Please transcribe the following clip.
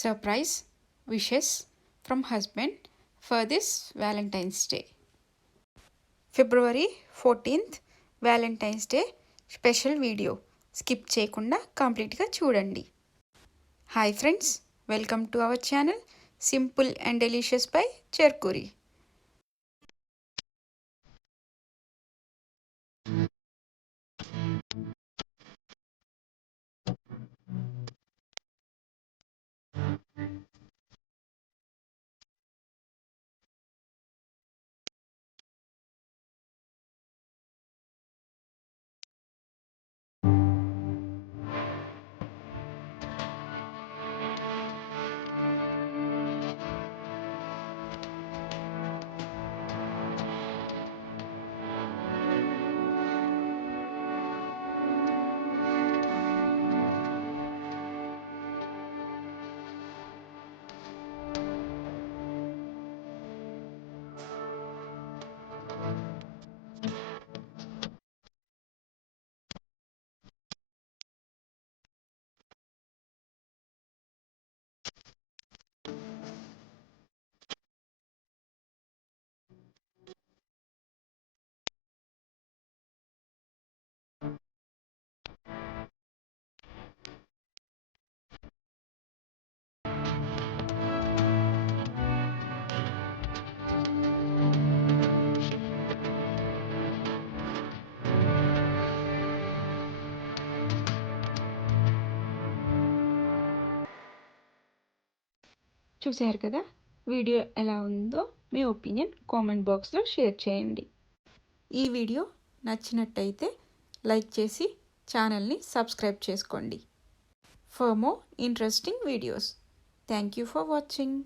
surprise wishes from husband for this Valentine's Day. February 14th Valentine's Day special video skip చేయకుండా కంప్లీట్గా చూడండి. Hi friends, welcome to our channel simple and delicious by Cherukuri. చూశారు కదా, వీడియో ఎలా ఉందో మీ opinion comment బాక్స్లో షేర్ చేయండి. ఈ వీడియో నచ్చినట్టయితే లైక్ చేసి ఛానల్ని సబ్స్క్రైబ్ చేసుకోండి. For more interesting videos. Thank you for watching.